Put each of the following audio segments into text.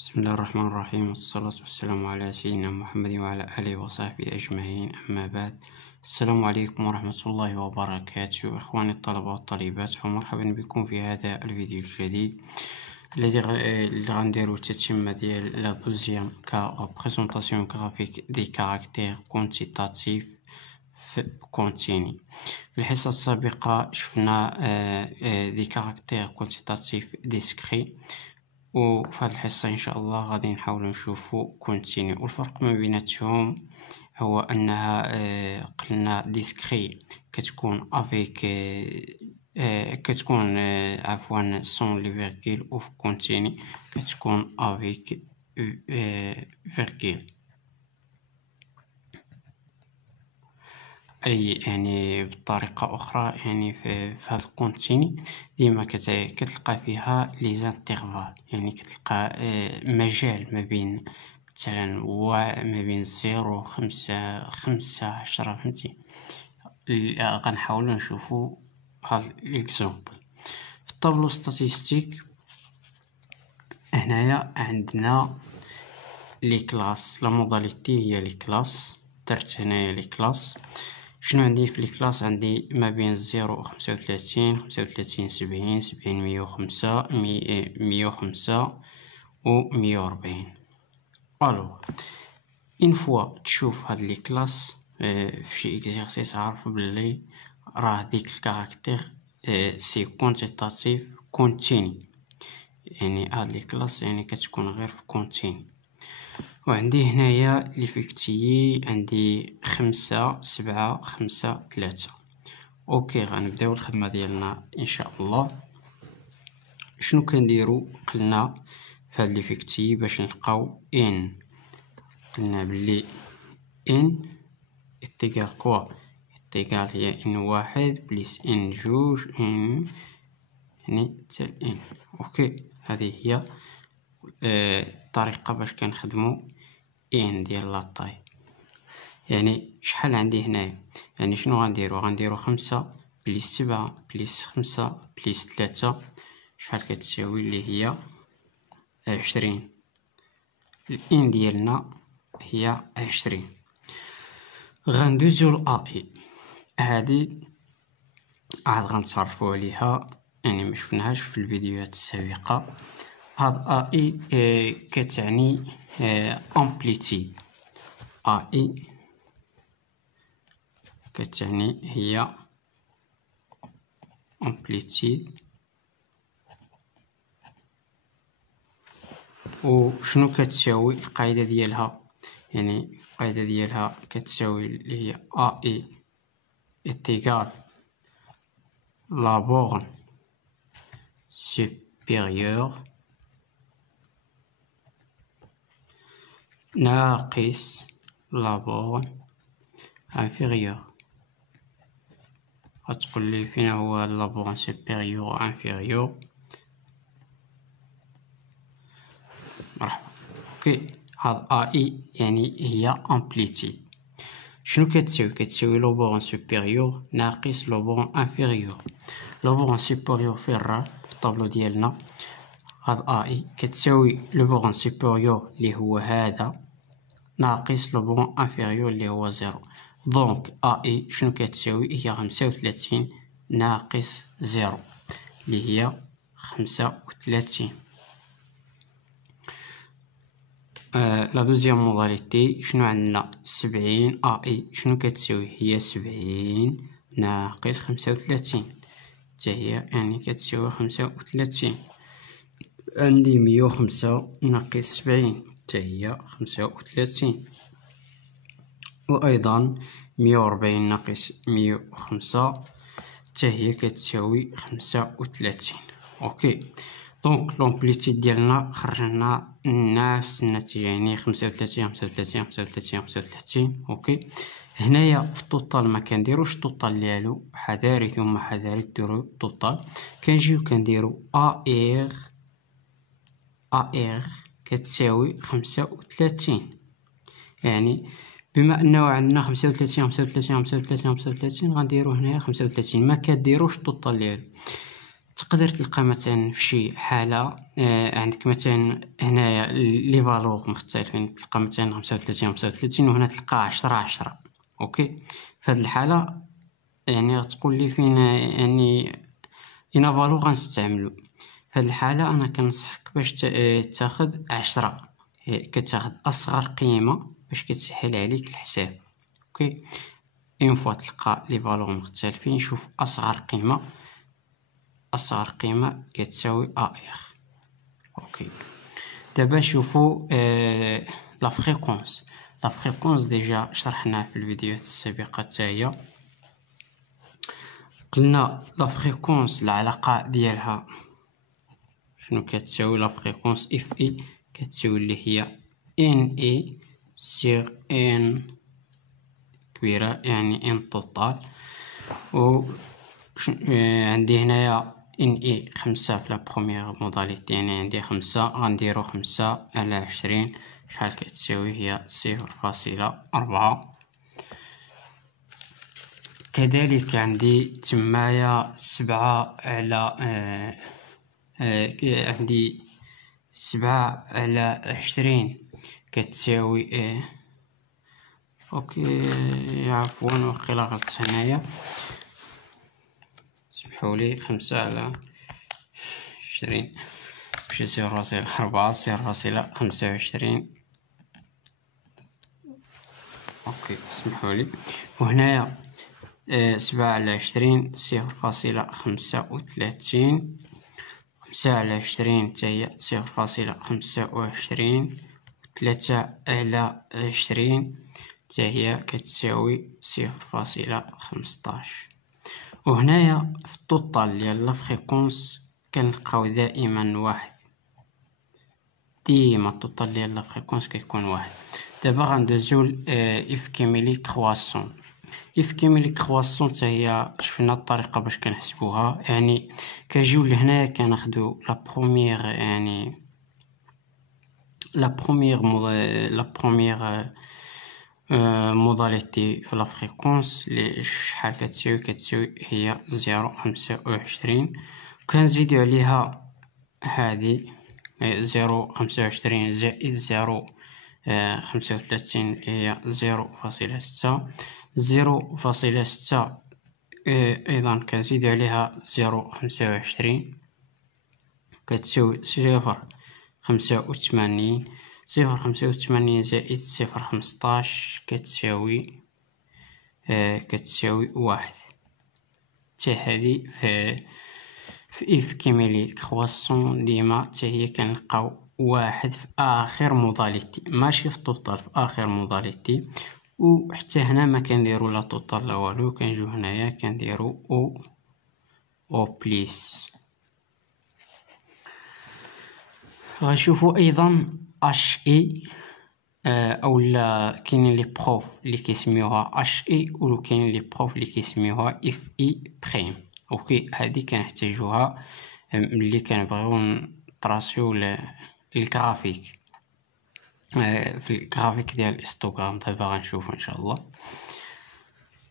بسم الله الرحمن الرحيم، والصلاة والسلام على سيدنا محمد وعلى آله وصحبه أجمعين. أما بعد، السلام عليكم ورحمة الله وبركاته إخواني الطلبة والطالبات، فمرحبا بكم في هذا الفيديو الجديد الذي غنديرو تتمة ديال لا دوزيام بريزونطاسيون غرافيك دي كاركتير كونتيتاتيف كونتيني. في الحصة السابقة شفنا دي كاركتير كونتيتاتيف ديسكري، وفي هذه الحصة إن شاء الله غادي نحاول نشوفو كونتيني. والفرق ما بيناتهم هو أنها قلنا ديسكري كتكون افيك كتكون عفوا سون لي فيرغيل، و في كونتيني كتكون افيك فيرغيل. اي يعني بطريقه اخرى، يعني في هذا الكونتيني ديما كتلقى فيها لي زانترفال، يعني كتلقى مجال ما بين مثلا ما بين 0 5 10. فهمتي؟ غنحاولوا نشوفوا هذا الاكزامبل في الطابلو ستاتيستيك. هنايا عندنا لي كلاس، لا موداليتي هي لي كلاس. درت هنايا لي كلاس. شنو عندي في الكلاس؟ عندي ما بين 0 و 35 35 70 70 105 105 و 140. الوغ اون فوا تشوف هاد لي كلاس في شي اكزرسيس، عارف بلي راه ديك الكاركتير سي كونتيتاتيف كونتيني، يعني هاد لي كلاس يعني كتكون غير في كونتيني. وعندي هنايا ليفيكتيي عندي 5 7 5 3. اوكي، غنبداو الخدمه ديالنا ان شاء الله. شنو كنديرو؟ قلنا في هاد ليفيكتيي باش نلقاو ان، قلنا بلي ان اتيكال كوا، اتيكال هي ان واحد بليس ان جوج ان، يعني تال ان. اوكي، هذه هي الطريقه باش كنخدمو ان ديال لاطاي. يعني شحال عندي هنايا؟ يعني شنو غنديرو 5 بليس 7 بليس 5 بليس 3 شحال كتساوي؟ اللي هي 20. الان ديالنا هي 20. غندوزو ل اي. هادي عاد غنتعرفوا عليها، يعني ما شفناهاش في الفيديوهات السابقه. هاد اي كتعني امبليتيد. اي كتعني هي امبليتيد. وشنو كتساوي القاعده ديالها؟ يعني القاعده ديالها كتساوي اللي هي اي اتيكال لا بورن سوبيريور ناقص لا بورن انفيريور. غتقول لي فين هو لا بورن سوبيريور و انفيريور؟ مرحبا. اوكي، هاد اي يعني هي امبليتيد. شنو كتساوي؟ كتساوي لو بورن سوبيريور ناقص لو بورن انفيريور. لو بورن سوبيريور فيه الرا في الطابلو ديالنا. هاد اي كتساوي لو بورن سوبيريور اللي هو هذا ناقص لو بورن انفيريور اللي هو 0. دونك اي شنو كتساوي؟ هي 35 ناقص 0 اللي هي 35. لا دوزيام موداليتي شنو عندنا؟ 70 اي شنو كتساوي؟ هي 70 ناقص 35 حتى هي يعني كتساوي 35. عندي 105 ناقص 70 حتى هي 35. وايضا 140 ناقص 105 حتى هي كتساوي 35. اوكي، دونك لومبليتيد ديالنا خرجنا نفس النتيجه، يعني 35 35 35 35. اوكي، هنايا في الطوطال ما كنديروش الطوطال ديالو حذاري ثم حذاري ديروا الطوطال. كنجيو كنديرو ار كتساوي 35. يعني بما انه عندنا 35 35 35 35 غنديرو هنايا 35. ما كديروش الطوطال ديالو. تقدر تلقى مثلا في شي حالة عندك مثلا هنايا لي فالور مختلفين، تلقى مثلا 35 وهنا تلقى 10. اوكي، في هذه الحالة يعني غتقول لي فين يعني اين فالور غنستعملو. في هذه الحالة انا كنصحك باش تاخذ 10، كتاخذ اصغر قيمة باش كتسهل عليك الحساب. اوكي، اون فوا تلقى لي فالور مختلفين، شوف اصغر قيمة كتساوي ار. اوكي، دابا نشوفو لا فريكونس ديجا شرحناها في الفيديوهات السابقة حتى هي. قلنا لا فريكونس العلاقة ديالها شنو كتساوي؟ لا فريكونس اف اي كتساوي اللي هي ان اي سيغ ان كبيرة، يعني ان توتال. و عندي هنايا ان اي 5 في لا بروميير موداليتي، يعني عندي 5 غنديرو 5 على 20 شحال كتساوي؟ هي 0.4. كذلك عندي تمايا 7 على عندي 7 على 20 كتساوي اوكي عفوا وقيلا غلطت هنايا، سمحولي. 5 على 20 ماشي 0.4، 0.25. اوكي سمحولي. وهنايا 7 على 20 0.35، 5 على 20 تاهي 0.25، 3 على 20 تاهي كتساوي 0.15. وهنايا في التوتال ديال لا فريكونس كنلقاو دائما واحد، ديما التوتال ديال لا فريكونس كيكون واحد. دابا غندوزو اف كيميلي كرواسون. اف كيميلي كرواسون حتى هي شفنا الطريقه باش كنحسبوها، يعني كنجيو لهنايا كناخدو لا بروميير، يعني لا بروميير موداليتي في لا فريكونس اللي شحال كتساوي هي 0.25، وكنزيدو عليها هذه 0.25 زائد 0.35 هي 0.6. 0.6 ايضا كنزيدو عليها 0.25 كتساوي 0.85. 0.85 زائد 0.15 كتساوي 1. حتى هادي في اف كيميلي كرواسون ديما حتى هي كنلقاو واحد في اخر موداليتي، ماشي في التوتال، في اخر موداليتي. وحتى هنا ما كنديرو لا توتال لا والو، كنجيو هنايا كنديرو او بليس. غنشوفو ايضا اش اي اولا كاينين لي بروف اللي كيسميوها اش اي، و كاينين لي بروف اللي كيسميوها اف اي بريم. اوكي، هذه كنحتاجوها ملي كنبغيو نطراسيو الجرافيك في الجرافيك ديال الاستوغرام. دابا غنشوفو ان شاء الله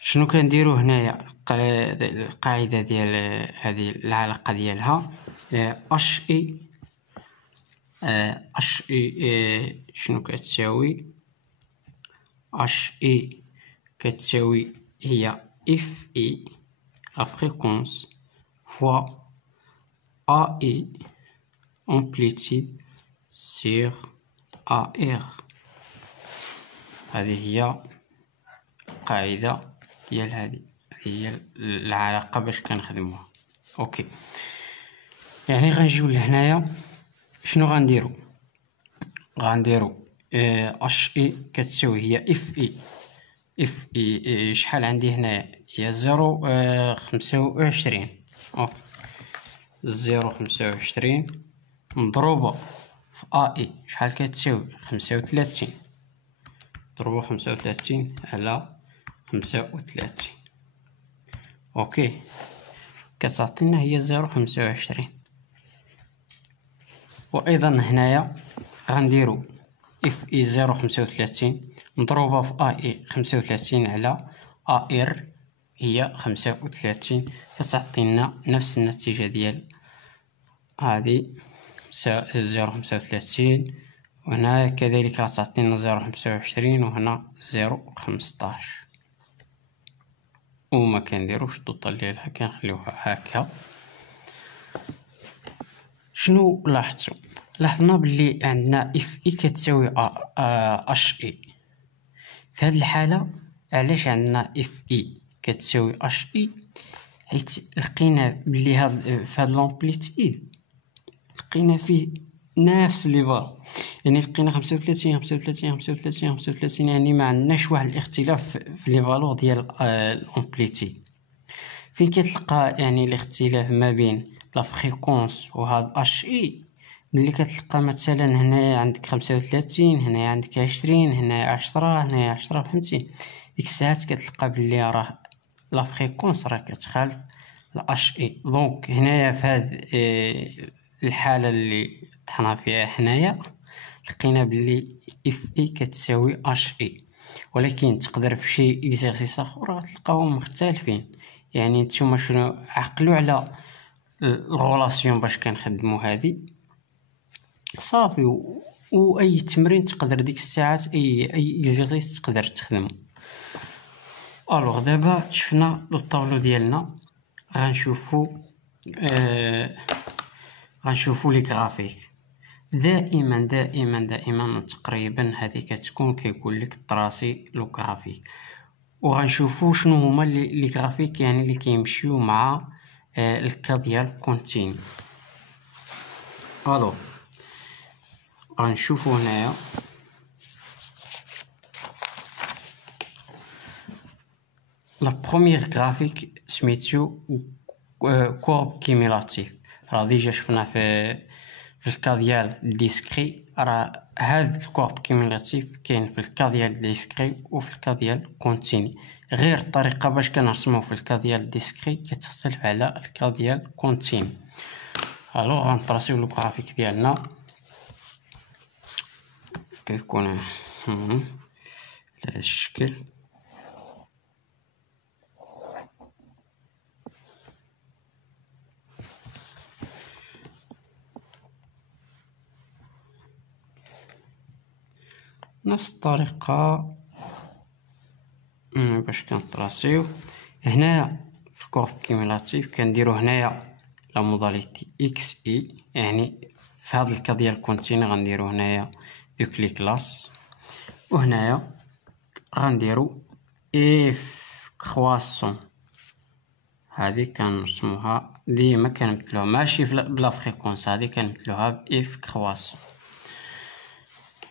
شنو كنديرو هنايا. القاعده ديال هذه العلاقه ديالها اش اي شنو كتساوي؟ اش اي كتساوي هي اف اي لا فريكونس فوا ا اي امبليتيود سيغ ا ار. هذه هي القاعده ديال هذه هي العلاقه باش كنخدموها. اوكي، يعني غنجيو لهنايا شنو غنديرو اش اي كتساوي هي اف اي شحال عندي هنايا؟ هي 0.25. اوكي، 0.25 مضروبه في ا اي شحال كتساوي؟ 35. ضربو 35 على 35. اوكي، كتعطينا هي 0.25. وايضا هنايا غنديرو اف اي 0.35 مضروبه في ا اي 35 على ا ار هي 35، كتعطينا نفس النتيجه ديال هادي 0.35، وهنا كذلك غتعطينا 0.25، وهنا 0.15، وما كنديروش الطوطال ديالها، كنخليوها هكا. شنو لاحظتوا؟ لاحظنا بلي عندنا اف اي كتساوي اش اي. في هذه الحاله علاش عندنا اف اي كتساوي اش اي؟ حيت لقينا بلي في هاد لومبليتيود لقينا فيه نفس لي فالور، يعني لقينا 35 35 35 35، يعني ما عندناش واحد الاختلاف في لي فالور ديال الامبليتيود. فين كتلقى يعني الاختلاف ما بين لا فريكونس وهاد اش اي؟ ملي كتلقى مثلا هنايا عندك 35، هنايا عندك 20، هنايا 10، هنايا 10، فهمتي؟ ديك الساعات كتلقى بلي راه لا فريكونس راه كتخالف لا اش اي. دونك هنايا في هاد الحاله اللي طحنا فيها حنايا لقينا بلي اف اي كتساوي اش اي، ولكن تقدر في شي اكزرسيس اخر غتلقاوهم مختلفين. يعني نتوما شنو عقلوا على الغولاسيون باش كنخدموا هذه صافي، واي تمرين تقدر ديك الساعات اي اكزرسيس تقدر تخدمه. الوغ دابا شفنا الطابلو ديالنا، غنشوفوا لي غرافيك. دائما دائما دائما تقريبا هذه كتكون كيقول لك طراسي لو غرافيك، وغنشوفوا شنو هما لي غرافيك يعني اللي كيمشيو مع الكا ديال كونتينيو. الو غنشوفوا هنايا لا بروميير غرافيك سميتو كورب كيميلاتيف. راه ديجا شفنا في الكا ديال ديسكري، راه هاد الكورب كيميلاتيف كاين في الكا ديال ديسكري وفي الكا ديال كونتيني، غير الطريقه باش كنرسموه في الكا ديال ديسكري كتختلف على الكا ديال كونتيني. الوغ غنطراسيو لو غرافيك ديالنا، كيكون على هذا الشكل. نفس الطريقه باش كنطراسيو هنايا في الكورب كيميلاتيف كنديرو هنايا لا موداليتي اكس اي، يعني في هذا الكا ديال كونتيني غنديرو هنايا دوك لي كلاس، وهنايا غنديرو اف كرواسون. هذه كنرسموها ديما كنمثلوها ماشي بلا فريكونس، هذه كنمثلوها باف كرواسون.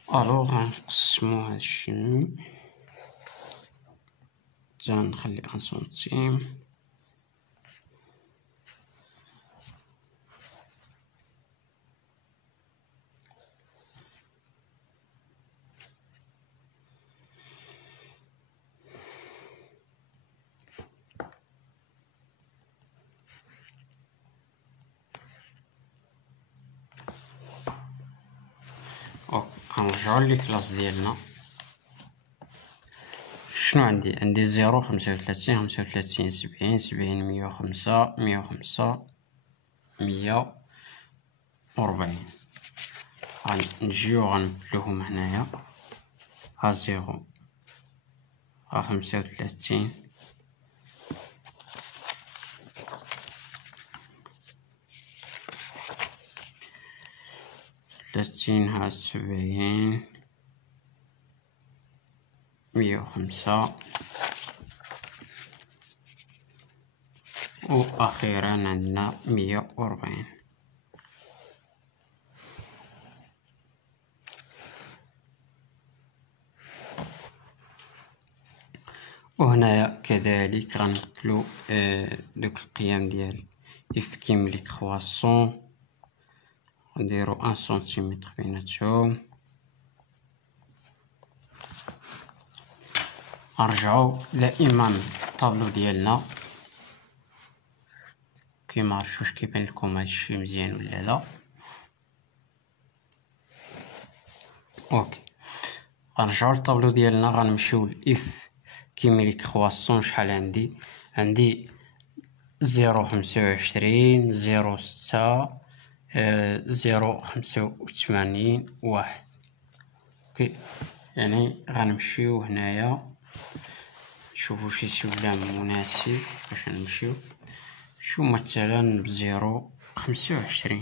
الوغ غنقسمو هادشي، نخلي 1 سنتيم. غنرجعو لي كلاس ديالنا. شنو عندي 0 35 35 70 70 105 105 140. غنجيو غنمثلوهم هنايا، ها 0 ها 35 30 ها 70 105، واخيرا عندنا 140. وهنايا كذلك غنمثلو دوك القيم ديال اف كيملي كرواسون، نديرو 1 سنتيمتر بيناتهم. نرجعو دائما الطابلو ديالنا كيما عرفتوش كيبان لكم هادشي مزيان ولا لا. اوكي غنرجعو للطابلو ديالنا، غنمشيو لاف كيملي كرواسون. شحال عندي 0.25 0.6 0.85 واحد. اوكي، يعني غنمشيو هنايا نشوفو شي سلم مناسب باش نمشيو. شو مثلا ب0.25،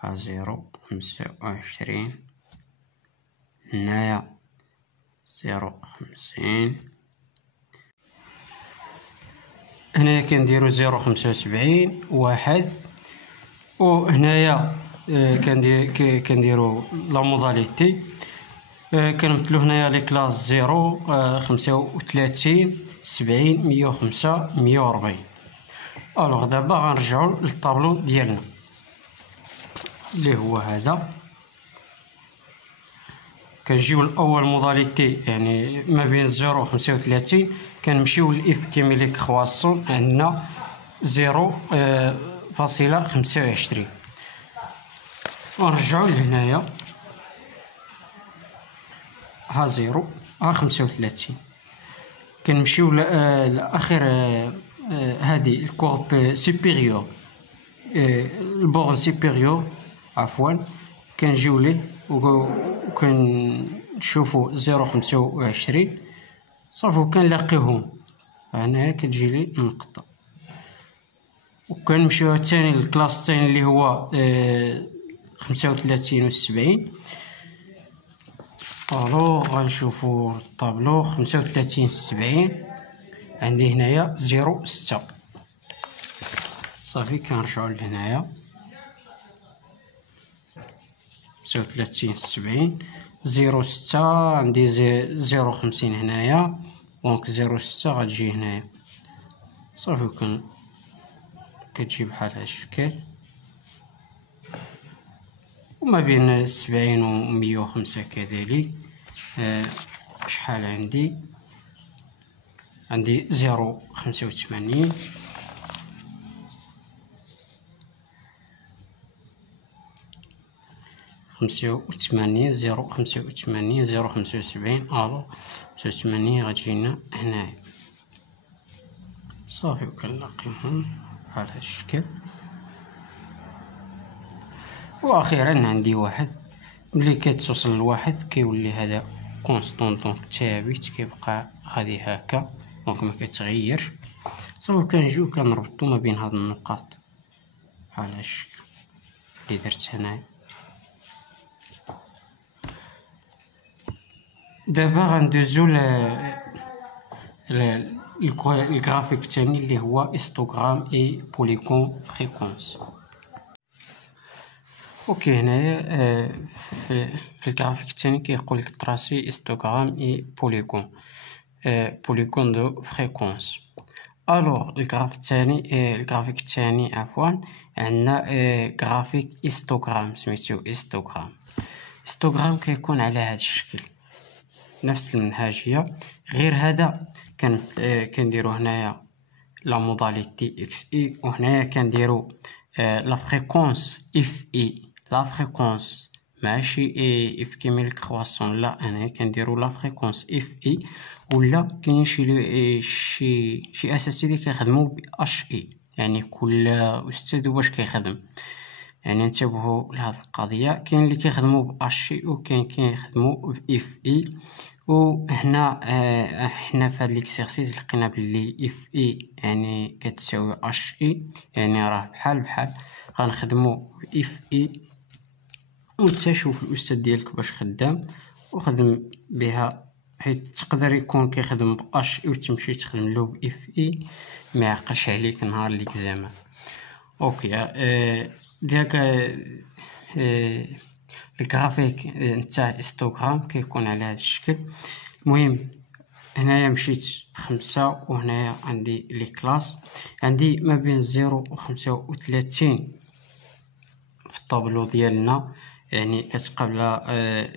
ها 0.25 هنايا 0.50، هنايا كنديرو 0.75 واحد، وهنايا كنديرو لا موداليتي، كنمثلو هنايا لي كلاس 0.35 70 105 140. الوغ دابا غنرجعو للطابلو ديالنا اللي هو هذا. كنجيو لاول موداليتي يعني ما بين 0.35 كنمشيو للاف كيميليك كرواسون عندنا 0.25. ونرجعو لهنايا ها 0.35. كنمشيو لاخر هذه الكورب سوبيريور، البورن سوبيريور عفوا، كنجيو ليه وكنشوفو 0.25 صافي، وكنلاقيوهم هنايا كتجي لي النقطة. وكنمشيو ثاني للكلاس الثاني اللي هو 35 و 70. الو غنشوفو الطابلو 35 70 عندي هنايا 0.6 صافي. كنرجعو لهنايا 35 70 0.6 عندي 0.50 هنايا، دونك 0.6 غتجي هنايا صافي. كتجي بحال هاد الشكل، وما بين 70 و 105 كذلك. شحال عندي 0.85 0.85 0.75. الو 85 غتجينا هنايا صافي، وكنلاقيهم بحال هاد الشكل. واخيرا عندي واحد، ملي كتوصل لواحد كيولي هذا كونستون، دونك ثابت كيبقى غادي هكا، دونك ما كيتغيرش صافي. كنجيو كنربطو ما بين هاد النقاط بحال هاد الشكل اللي درت هنايا. دابا غندوزو الجرافيك الثاني اللي هو هيستوغرام اي بوليغون فريكونس. اوكي، هنايا في الجرافيك الثاني كيقول لك تراسي هيستوغرام اي بوليغون دو فريكونس. الوغ الجرافيك الثاني عفوا عندنا جرافيك هيستوغرام، سميتو هيستوغرام كيكون على هذا الشكل، نفس المنهجيه، غير هذا كنديرو هنايا لا موداليتي اكس اي، وهنايا كنديرو لا فريكونس اف اي. لا فريكونس ماشي اف كيميل كرواسون، لا، انا كنديرو لا فريكونس اف اي. ولا كاين شي اساسي اللي كيخدموا ب اش اي، يعني كل استاذ باش كيخدم، يعني انتبهوا لهاد القضيه. كاين اللي كيخدموا ب اش اي وكاين كيخدموا ب اف اي. وهنا حنا في هاد ليكسيرسيس لقينا بلي اف اي يعني كتساوي اش اي، يعني راه بحال غنخدموا ب اف اي. وانت شوف الاستاذ ديالك باش خدام وخدم بها، حيت تقدر يكون كيخدم ب اش اي وتمشي تخدم له ب اف اي، ما يعقلش عليك نهار ليكزامان. اوكي، ديك الجرافيك نتاع هيستوغرام كيكون على هذا الشكل. المهم هنايا مشيت ب5، وهنايا عندي لي كلاس، عندي ما بين 0.35 في الطابلو ديالنا، يعني كتقابلها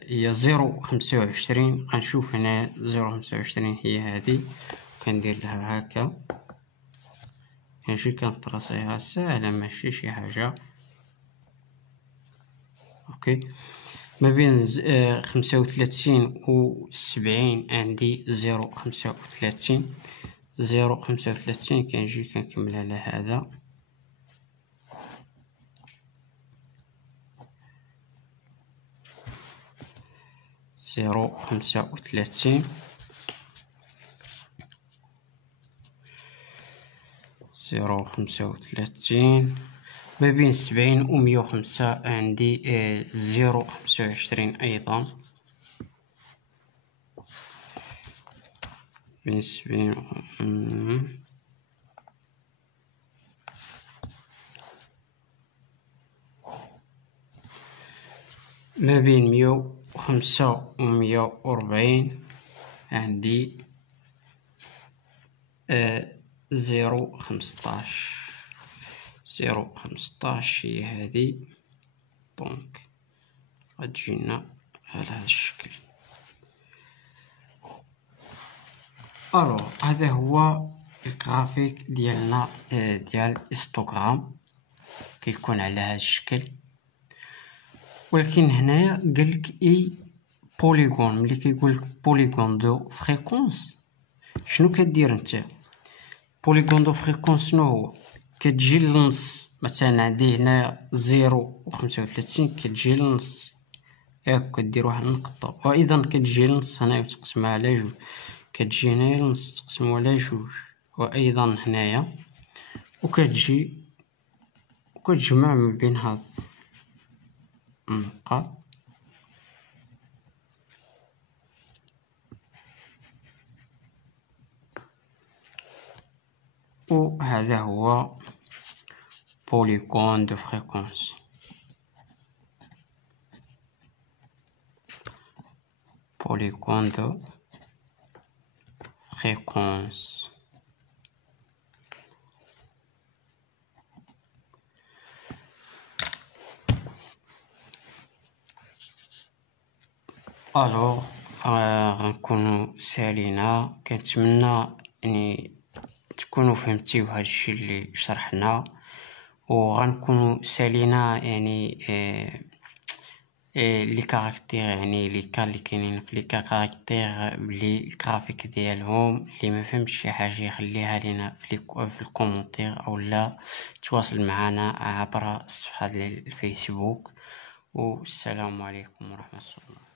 هي 0.25. غنشوف هنا 0.25 هي هذه، كندير لها هكا، كنجي كنطراسيها ساهله ماشي شي حاجه. اوكي، ما بين 35 و 70 عندي 0.35 0.35 كنجي كنكمل على هذا 0.35 0.35 ما بين 70 و 105 عندي 0.25 أيضا بين 70 ما بين 105 و 140 عندي 0.15 هي هذه. دونك غتجينا على هذا الشكل. هذا هو الجرافيك ديالنا ديال الهيستوغرام كيكون على هذا الشكل. ولكن هنايا قالك بوليغون. ملي كيقولك بوليغون دو فريكونس شنو كدير نتا؟ بوليغون دو فريكونس شنو هو؟ كتجي للنص. مثلا عندي هنا 0.35 كتجي للنص، ياك كدير واحد النقطة، وايضا كتجي للنص هنايا وتقسمها على جوج، كتجي هنايا للنص تقسمو على جوج، وايضا هنايا، وكتجي وكتجمع ما بين هاد النقط. وهذا هو بوليغون دو فريكونس. بوليغون دو فريكونس. غنكونو سالينا. كنتمنى يعني تكونوا فهمتيو هادشي اللي شرحنا، وغنكونوا سالينا يعني لي كاركتير، يعني لي كا اللي كاينين في لي كاركتير بلي الجرافيك ديالهم. اللي ما فهمش شي حاجه يخليها لينا في الكومونتير، او لا تواصل معنا عبر الصفحه ديال الفيسبوك. والسلام عليكم ورحمه الله.